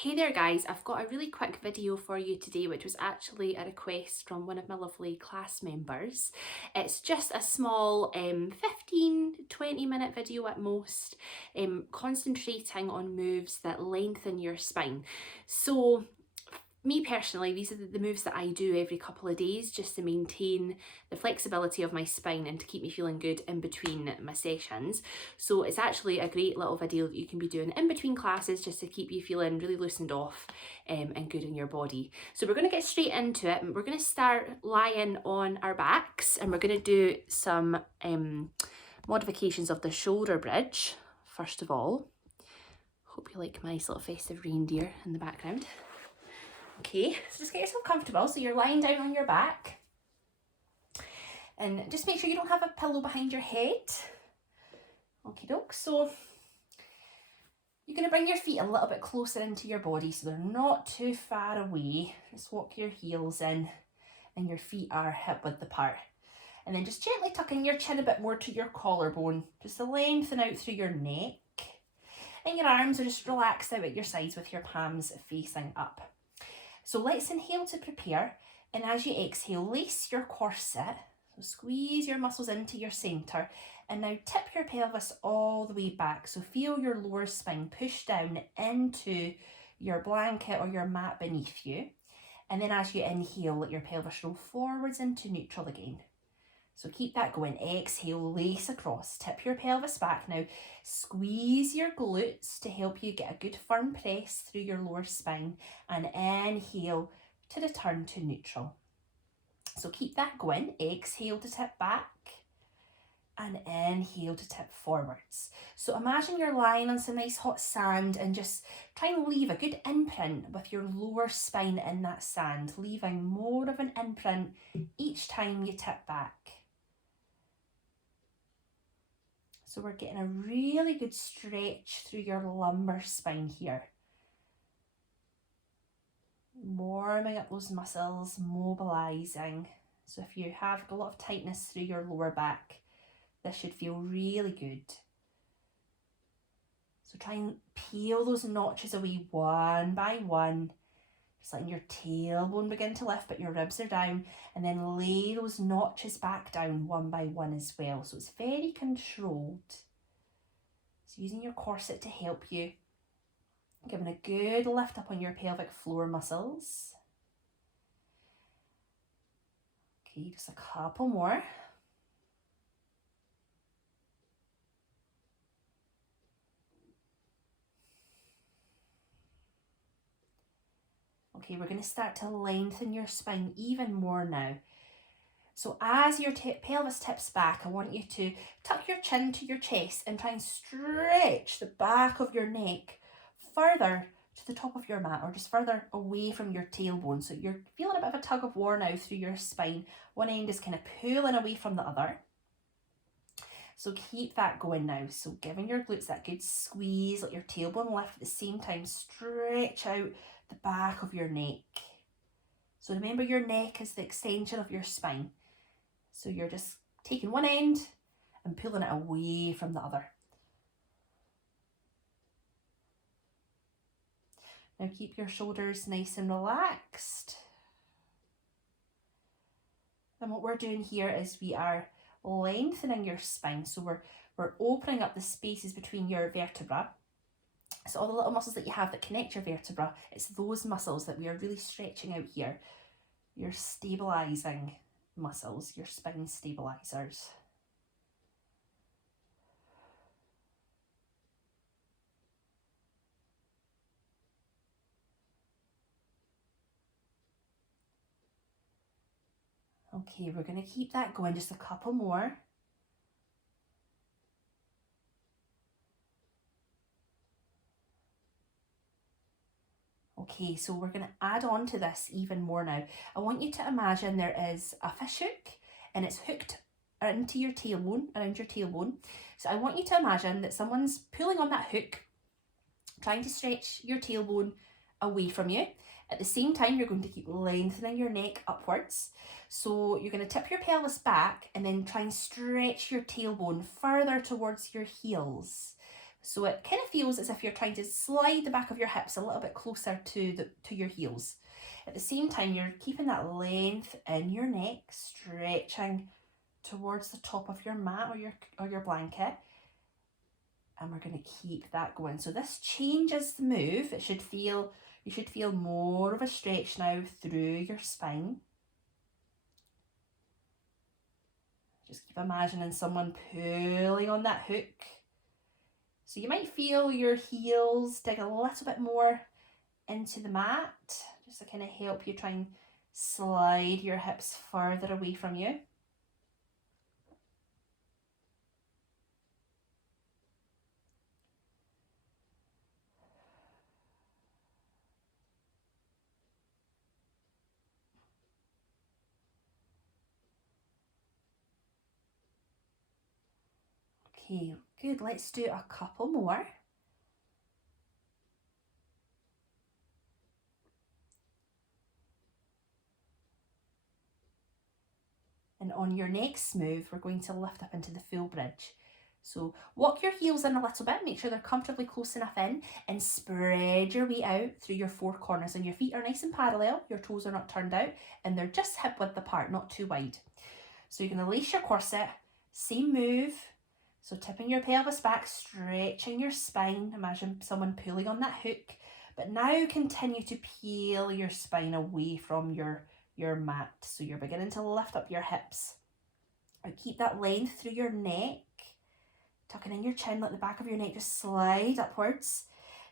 Hey there guys, I've got a really quick video for you today which was actually a request from one of my lovely class members. It's just a small 15-20 minute video at most, concentrating on moves that lengthen your spine. So me personally, these are the moves that I do every couple of days just to maintain the flexibility of my spine and to keep me feeling good in between my sessions. So it's actually a great little video that you can be doing in between classes just to keep you feeling really loosened off and good in your body. So we're going to get straight into it, and we're going to start lying on our backs, and we're going to do some modifications of the shoulder bridge first of all. Hope you like my nice little festive reindeer in the background. Okay, so just get yourself comfortable. So you're lying down on your back, and just make sure you don't have a pillow behind your head. Okie doke. So you're going to bring your feet a little bit closer into your body so they're not too far away. Just walk your heels in and your feet are hip width apart. And then just gently tucking your chin a bit more to your collarbone, just to lengthen out through your neck. And your arms are just relaxed out at your sides with your palms facing up. So let's inhale to prepare, and as you exhale, lace your corset. So squeeze your muscles into your centre, and now tip your pelvis all the way back. So feel your lower spine push down into your blanket or your mat beneath you. And then as you inhale, let your pelvis roll forwards into neutral again. So keep that going. Exhale, lace across, tip your pelvis back. Now squeeze your glutes to help you get a good firm press through your lower spine, and inhale to return to neutral. So keep that going. Exhale to tip back and inhale to tip forwards. So imagine you're lying on some nice hot sand and just try and leave a good imprint with your lower spine in that sand, leaving more of an imprint each time you tip back. So we're getting a really good stretch through your lumbar spine here. Warming up those muscles, mobilising. So if you have a lot of tightness through your lower back, this should feel really good. So try and peel those notches away one by one. Just letting your tailbone begin to lift, but your ribs are down, and then lay those notches back down one by one as well. So it's very controlled. So using your corset to help you, giving a good lift up on your pelvic floor muscles. Okay, just a couple more. Okay, we're going to start to lengthen your spine even more now. So as your pelvis tips back, I want you to tuck your chin to your chest and try and stretch the back of your neck further to the top of your mat, or just further away from your tailbone. So you're feeling a bit of a tug of war now through your spine. One end is kind of pulling away from the other. So keep that going now. So giving your glutes that good squeeze, let your tailbone lift at the same time, stretch out the back of your neck. So remember, your neck is the extension of your spine. So you're just taking one end and pulling it away from the other. Now keep your shoulders nice and relaxed. And what we're doing here is we are lengthening your spine. So we're opening up the spaces between your vertebrae. So all the little muscles that you have that connect your vertebra, it's those muscles that we are really stretching out here. Your stabilising muscles, your spine stabilisers. Okay, we're going to keep that going, just a couple more. Okay, so we're going to add on to this even more now. I want you to imagine there is a fish hook and it's hooked into your tailbone, around your tailbone. So I want you to imagine that someone's pulling on that hook, trying to stretch your tailbone away from you. At the same time, you're going to keep lengthening your neck upwards. So you're going to tip your pelvis back and then try and stretch your tailbone further towards your heels. So it kind of feels as if you're trying to slide the back of your hips a little bit closer to your heels. At the same time, you're keeping that length in your neck, stretching towards the top of your mat or your blanket. And we're going to keep that going. So this changes the move. You should feel more of a stretch now through your spine. Just keep imagining someone pulling on that hook. So you might feel your heels dig a little bit more into the mat, just to kind of help you try and slide your hips further away from you. Okay, good. Let's do a couple more. And on your next move, we're going to lift up into the full bridge. So walk your heels in a little bit, make sure they're comfortably close enough in, and spread your weight out through your four corners. And your feet are nice and parallel, your toes are not turned out, and they're just hip width apart, not too wide. So you're going to lace your corset, same move. So tipping your pelvis back, stretching your spine. Imagine someone pulling on that hook. But now continue to peel your spine away from your mat. So you're beginning to lift up your hips. And keep that length through your neck. Tucking in your chin, let the back of your neck just slide upwards.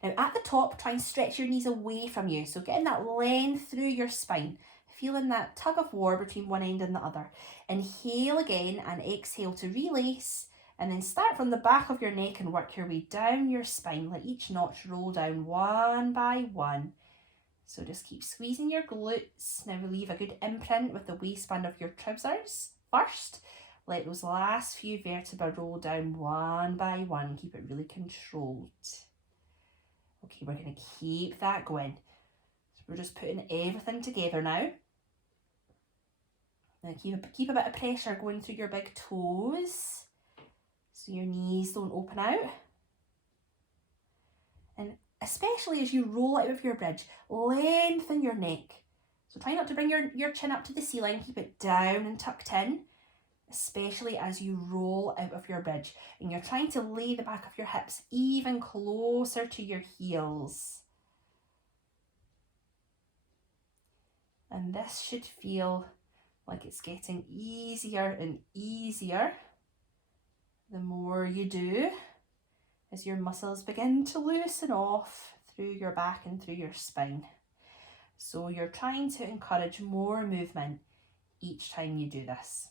Now at the top, try and stretch your knees away from you. So getting that length through your spine. Feeling that tug of war between one end and the other. Inhale again and exhale to release. And then start from the back of your neck and work your way down your spine. Let each notch roll down one by one. So just keep squeezing your glutes. Now leave a good imprint with the waistband of your trousers first. Let those last few vertebrae roll down one by one. Keep it really controlled. Okay, we're going to keep that going. So we're just putting everything together now. Now keep a bit of pressure going through your big toes, so your knees don't open out. And especially as you roll out of your bridge, lengthen your neck. So try not to bring your chin up to the ceiling, keep it down and tucked in, especially as you roll out of your bridge. And you're trying to lay the back of your hips even closer to your heels. And this should feel like it's getting easier and easier the more you do, as your muscles begin to loosen off through your back and through your spine. So you're trying to encourage more movement each time you do this.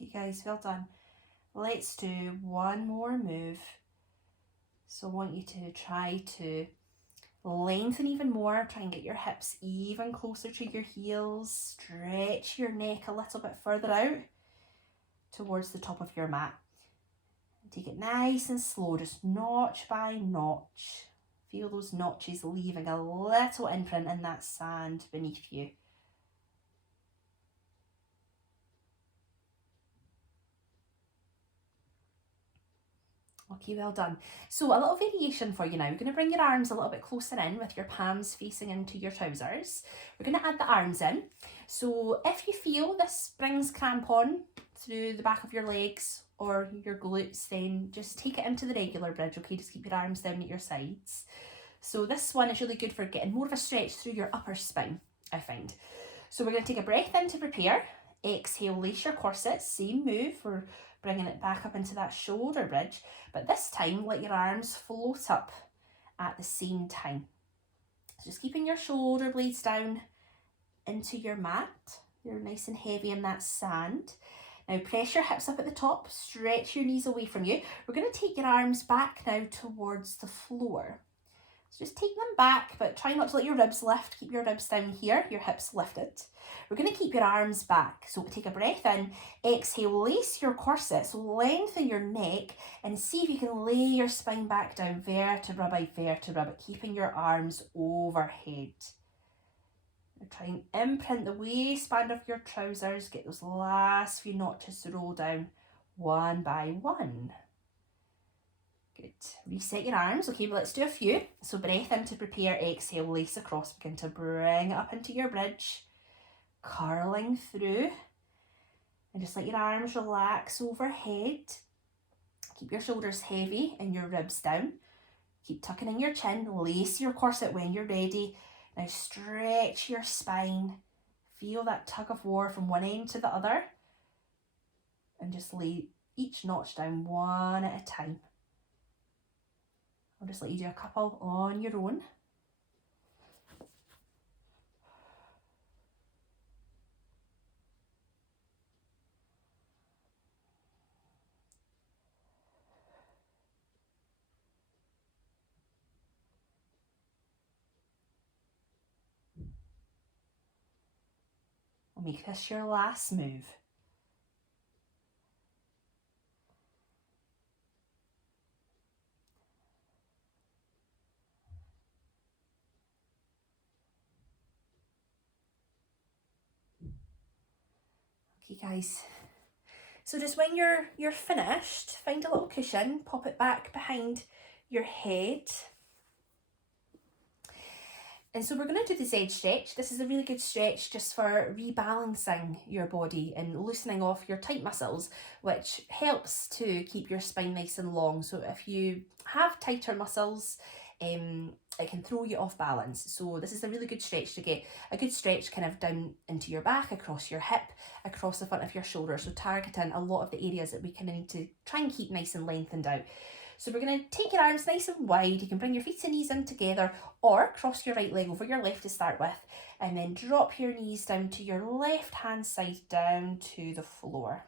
Okay guys, well done. Let's do one more move. So I want you to try to lengthen even more. Try and get your hips even closer to your heels. Stretch your neck a little bit further out towards the top of your mat. Take it nice and slow, just notch by notch. Feel those notches leaving a little imprint in that sand beneath you. Okay, well done. So a little variation for you now. We're going to bring your arms a little bit closer in with your palms facing into your trousers. We're going to add the arms in. So if you feel this brings cramp on through the back of your legs or your glutes, then just take it into the regular bridge, okay? Just keep your arms down at your sides. So this one is really good for getting more of a stretch through your upper spine, I find. So we're going to take a breath in to prepare. Exhale, lace your corset, same move. We're bringing it back up into that shoulder bridge, but this time let your arms float up at the same time. So just keeping your shoulder blades down into your mat. You're nice and heavy in that sand. Now press your hips up at the top, stretch your knees away from you. We're going to take your arms back now towards the floor. So just take them back, but try not to let your ribs lift. Keep your ribs down here, your hips lifted. We're going to keep your arms back. So take a breath in, exhale, lace your corset, so lengthen your neck and see if you can lay your spine back down vertebra by vertebra, but keeping your arms overhead. Try and imprint the waistband of your trousers, get those last few notches to roll down one by one. Good. Reset your arms. Okay, but let's do a few. So breath in to prepare, exhale, lace across, begin to bring it up into your bridge, curling through, and just let your arms relax overhead. Keep your shoulders heavy and your ribs down. Keep tucking in your chin, lace your corset when you're ready. Now stretch your spine, feel that tug of war from one end to the other, and just lay each notch down one at a time. I'll just let you do a couple on your own. We'll make this your last move. Okay guys, so just when you're finished, find a little cushion, pop it back behind your head. And so we're going to do the Z stretch. This is a really good stretch just for rebalancing your body and loosening off your tight muscles, which helps to keep your spine nice and long. So if you have tighter muscles, it can throw you off balance. So this is a really good stretch to get a good stretch kind of down into your back, across your hip, across the front of your shoulder. So targeting a lot of the areas that we kind of need to try and keep nice and lengthened out. So we're going to take your arms nice and wide. You can bring your feet and knees in together or cross your right leg over your left to start with, and then drop your knees down to your left hand side down to the floor.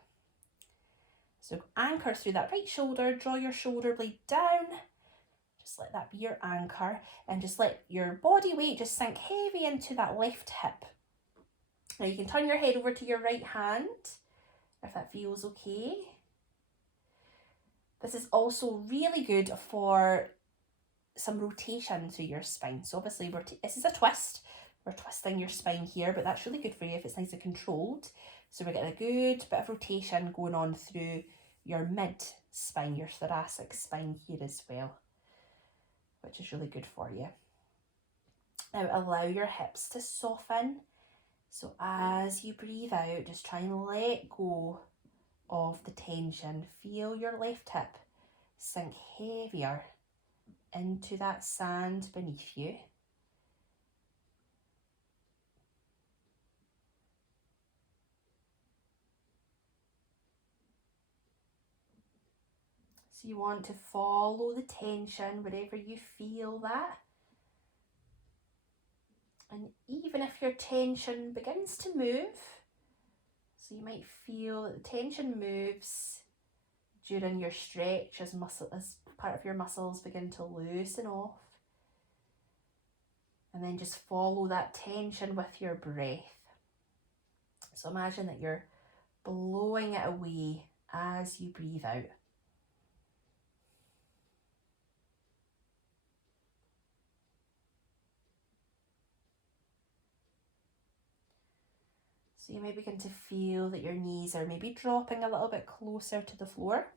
So anchor through that right shoulder, draw your shoulder blade down. Just let that be your anchor and just let your body weight just sink heavy into that left hip. Now you can turn your head over to your right hand if that feels okay. This is also really good for some rotation through your spine. So obviously this is a twist. We're twisting your spine here, but that's really good for you if it's nice and controlled. So we're getting a good bit of rotation going on through your mid spine, your thoracic spine here as well, which is really good for you. Now allow your hips to soften. So as you breathe out, just try and let go of the tension. Feel your left hip sink heavier into that sand beneath you. So you want to follow the tension wherever you feel that. And even if your tension begins to move, so you might feel that the tension moves during your stretch as part of your muscles begin to loosen off. And then just follow that tension with your breath. So imagine that you're blowing it away as you breathe out. So you may begin to feel that your knees are maybe dropping a little bit closer to the floor.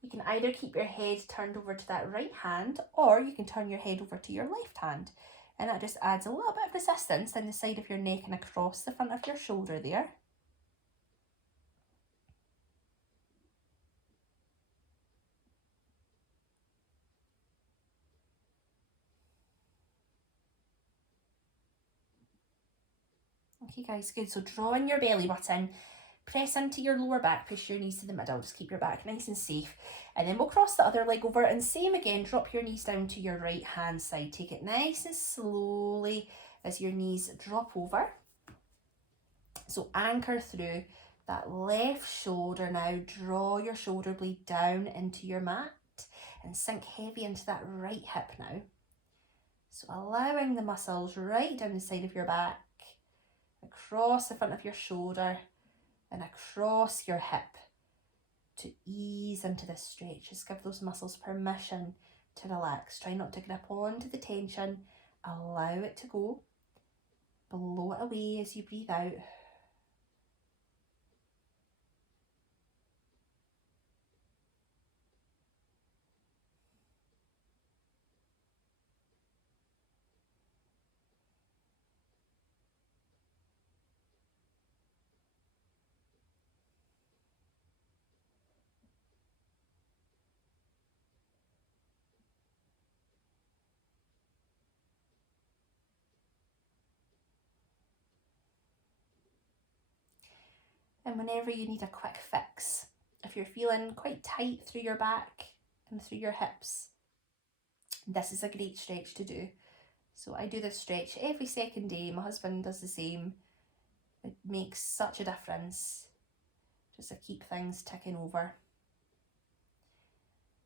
You can either keep your head turned over to that right hand, or you can turn your head over to your left hand. And that just adds a little bit of resistance down the side of your neck and across the front of your shoulder there. Okay guys, good. So draw in your belly button, press into your lower back, push your knees to the middle, just keep your back nice and safe. And then we'll cross the other leg over and same again, drop your knees down to your right hand side. Take it nice and slowly as your knees drop over. So anchor through that left shoulder now. Draw your shoulder blade down into your mat and sink heavy into that right hip now. So allowing the muscles right down the side of your back, across the front of your shoulder and across your hip to ease into this stretch. Just give those muscles permission to relax. Try not to grip onto the tension. Allow it to go. Blow it away as you breathe out. And whenever you need a quick fix, if you're feeling quite tight through your back and through your hips, this is a great stretch to do. So I do this stretch every second day. My husband does the same. It makes such a difference just to keep things ticking over.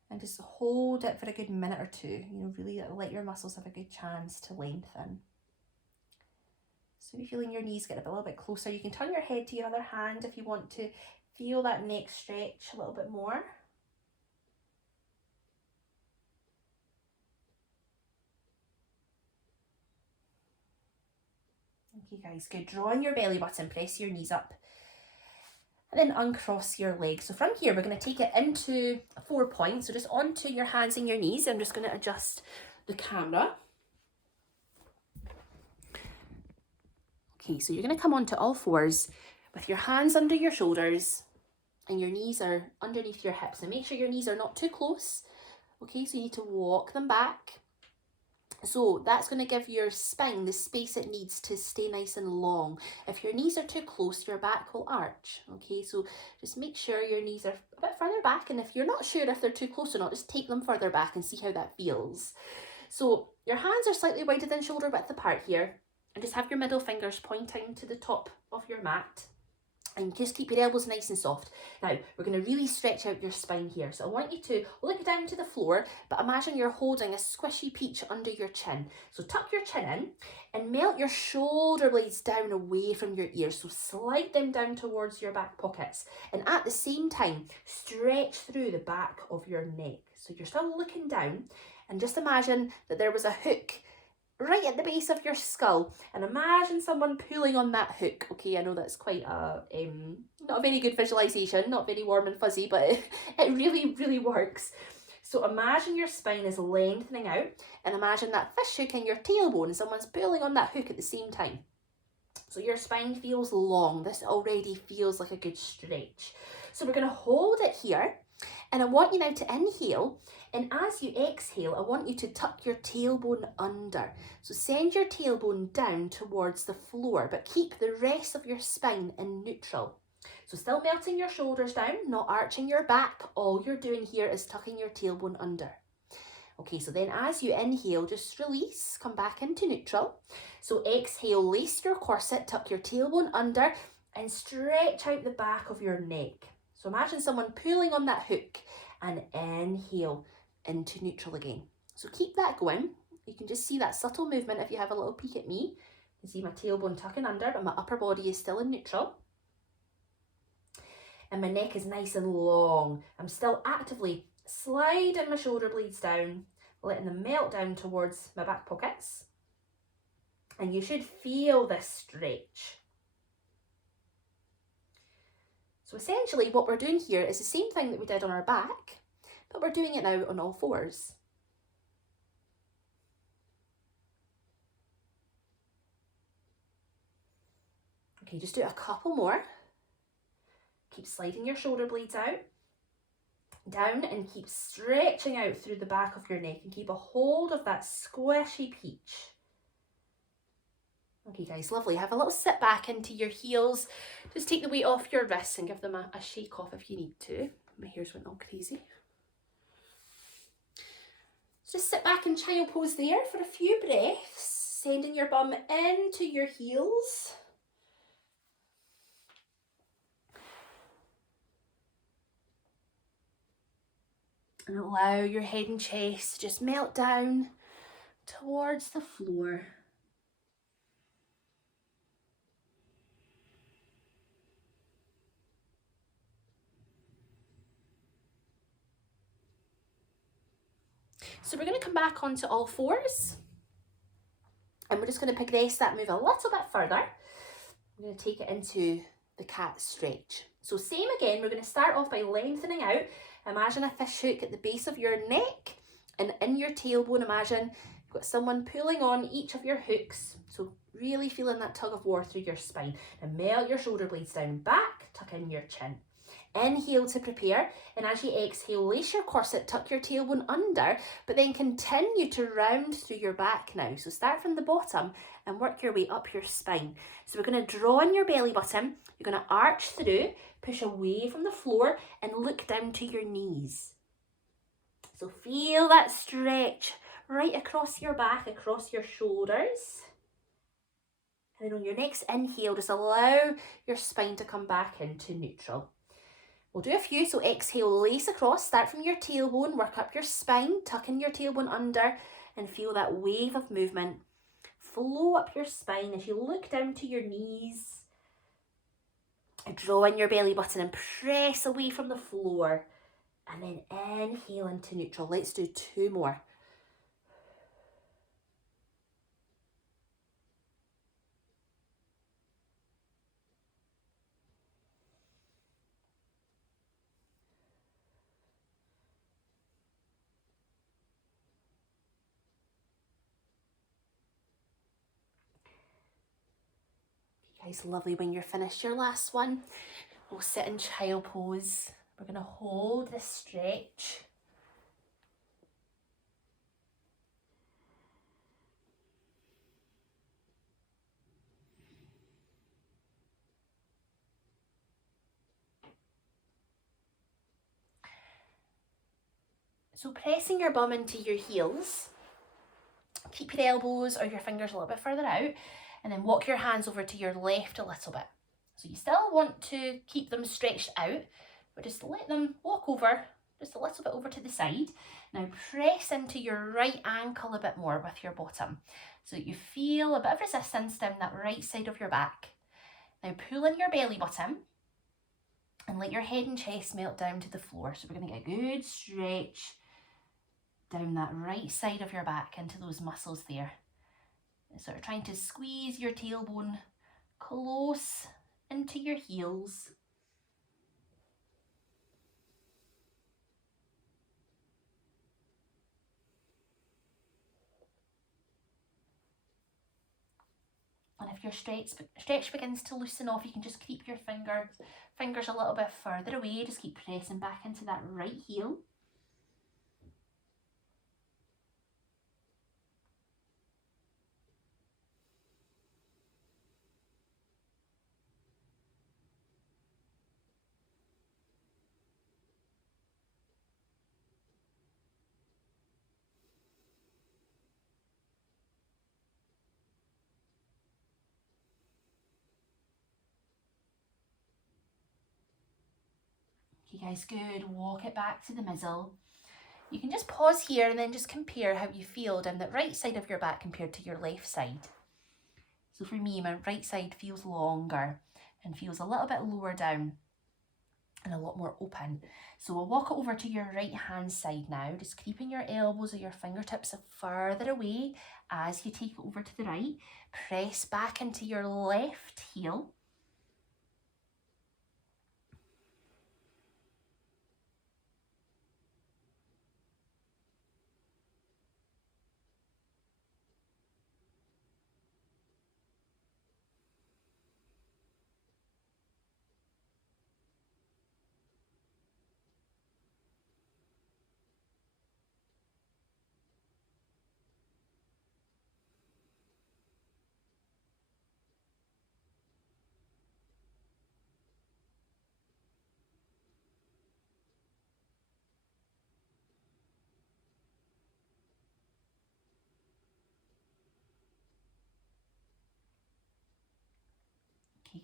And just hold it for a good minute or two. Really let your muscles have a good chance to lengthen. So if you're feeling your knees get a little bit closer, you can turn your head to your other hand if you want to feel that neck stretch a little bit more. Okay guys, good. Drawing your belly button, press your knees up. And then uncross your legs. So from here, we're going to take it into 4 points. So just onto your hands and your knees. I'm just going to adjust the camera. Okay, so you're going to come onto all fours with your hands under your shoulders and your knees are underneath your hips. And make sure your knees are not too close. Okay, so you need to walk them back. So that's going to give your spine the space it needs to stay nice and long. If your knees are too close, your back will arch. Okay, so just make sure your knees are a bit further back. And if you're not sure if they're too close or not, just take them further back and see how that feels. So your hands are slightly wider than shoulder width apart here. And just have your middle fingers pointing to the top of your mat. And just keep your elbows nice and soft. Now, we're going to really stretch out your spine here. So I want you to look down to the floor, but imagine you're holding a squishy peach under your chin. So tuck your chin in and melt your shoulder blades down away from your ears. So slide them down towards your back pockets. And at the same time, stretch through the back of your neck. So you're still looking down and just imagine that there was a hook right at the base of your skull, and imagine someone pulling on that hook. Okay, I know that's quite a not a very good visualization, not very warm and fuzzy, but it really works. So imagine your spine is lengthening out, and imagine that fish hook in your tailbone and someone's pulling on that hook at the same time. So your spine feels long. This already feels like a good stretch. So we're going to hold it here, and I want you now to inhale. And as you exhale, I want you to tuck your tailbone under. So send your tailbone down towards the floor, but keep the rest of your spine in neutral. So still melting your shoulders down, not arching your back. All you're doing here is tucking your tailbone under. Okay, so then as you inhale, just release, come back into neutral. So exhale, lace your corset, tuck your tailbone under, and stretch out the back of your neck. So imagine someone pulling on that hook, and inhale into neutral again. So keep that going. You can just see that subtle movement if you have a little peek at me. You can see my tailbone tucking under, but my upper body is still in neutral. And my neck is nice and long. I'm still actively sliding my shoulder blades down, letting them melt down towards my back pockets. And you should feel this stretch. So essentially what we're doing here is the same thing that we did on our back, but we're doing it now on all fours. Okay, just do a couple more. Keep sliding your shoulder blades out, down, and keep stretching out through the back of your neck and keep a hold of that squishy peach. Okay guys, lovely. Have a little sit back into your heels. Just take the weight off your wrists and give them a shake off if you need to. My hair's went all crazy. Just sit back in child pose there for a few breaths, sending your bum into your heels. And allow your head and chest to just melt down towards the floor. So we're going to come back onto all fours. And we're just going to progress that move a little bit further. I'm going to take it into the cat stretch. So same again, we're going to start off by lengthening out. Imagine a fish hook at the base of your neck, and in your tailbone, imagine you've got someone pulling on each of your hooks. So really feeling that tug of war through your spine. And melt your shoulder blades down back, tuck in your chin. Inhale to prepare, and as you exhale, lace your corset, tuck your tailbone under, but then continue to round through your back now. So start from the bottom and work your way up your spine. So we're going to draw in your belly button, you're going to arch through, push away from the floor and look down to your knees. So feel that stretch right across your back, across your shoulders. And then on your next inhale, just allow your spine to come back into neutral. We'll do a few, so exhale, lace across, start from your tailbone, work up your spine, tuck in your tailbone under, and feel that wave of movement flow up your spine as you look down to your knees. Draw in your belly button and press away from the floor, and then inhale into neutral. Let's do 2 more. Guys, lovely. When you're finished your last one, we'll sit in child pose. We're going to hold this stretch. So pressing your bum into your heels, keep your elbows or your fingers a little bit further out, and then walk your hands over to your left a little bit. So you still want to keep them stretched out, but just let them walk over just a little bit over to the side. Now press into your right ankle a bit more with your bottom, so that you feel a bit of resistance down that right side of your back. Now pull in your belly button and let your head and chest melt down to the floor. So we're going to get a good stretch down that right side of your back into those muscles there. Sort of trying to squeeze your tailbone close into your heels. And if your stretch begins to loosen off, you can just keep your fingers a little bit further away. Just keep pressing back into that right heel. Okay guys, good. Walk it back to the middle. You can just pause here and then just compare how you feel down the right side of your back compared to your left side. So for me, my right side feels longer and feels a little bit lower down and a lot more open. So we'll walk it over to your right hand side now, just keeping your elbows or your fingertips further away as you take it over to the right. Press back into your left heel.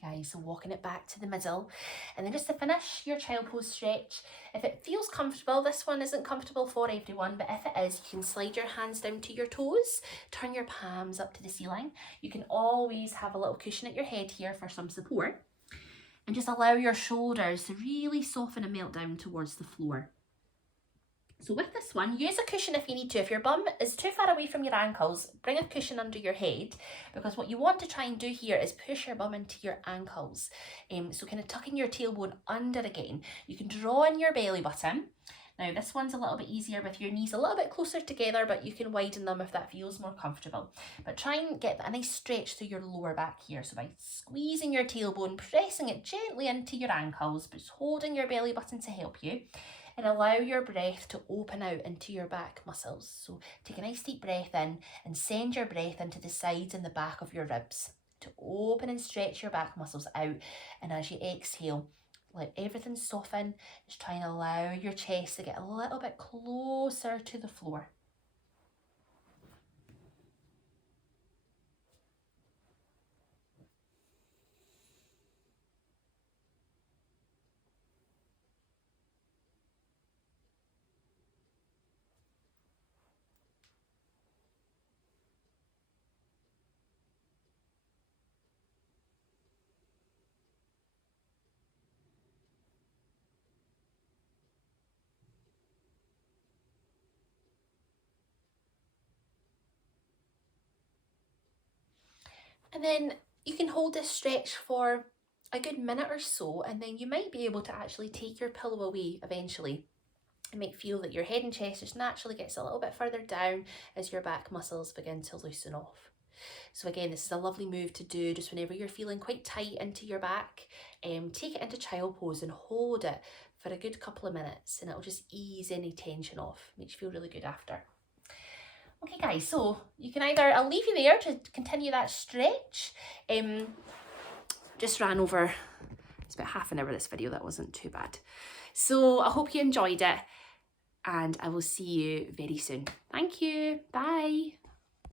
Okay guys, so walking it back to the middle, and then just to finish your child pose stretch, if it feels comfortable, this one isn't comfortable for everyone, but if it is, you can slide your hands down to your toes, turn your palms up to the ceiling. You can always have a little cushion at your head here for some support, and just allow your shoulders to really soften and melt down towards the floor. So with this one, use a cushion if you need to. If your bum is too far away from your ankles, bring a cushion under your head, because what you want to try and do here is push your bum into your ankles. So kind of tucking your tailbone under again. You can draw in your belly button. Now this one's a little bit easier with your knees a little bit closer together, but you can widen them if that feels more comfortable. But try and get a nice stretch through your lower back here. So by squeezing your tailbone, pressing it gently into your ankles, but just holding your belly button to help you. And allow your breath to open out into your back muscles. So take a nice deep breath in and send your breath into the sides and the back of your ribs to open and stretch your back muscles out. And as you exhale, let everything soften. Just try and allow your chest to get a little bit closer to the floor. And then you can hold this stretch for a good minute or so, and then you might be able to actually take your pillow away eventually. You might feel that your head and chest just naturally gets a little bit further down as your back muscles begin to loosen off. So again, this is a lovely move to do just whenever you're feeling quite tight into your back. Take it into child pose and hold it for a good couple of minutes, and it'll just ease any tension off. Makes you feel really good after. Okay guys, so you can either, I'll leave you there to continue that stretch. Just ran over, it's about half an hour this video, that wasn't too bad. So I hope you enjoyed it, and I will see you very soon. Thank you, bye.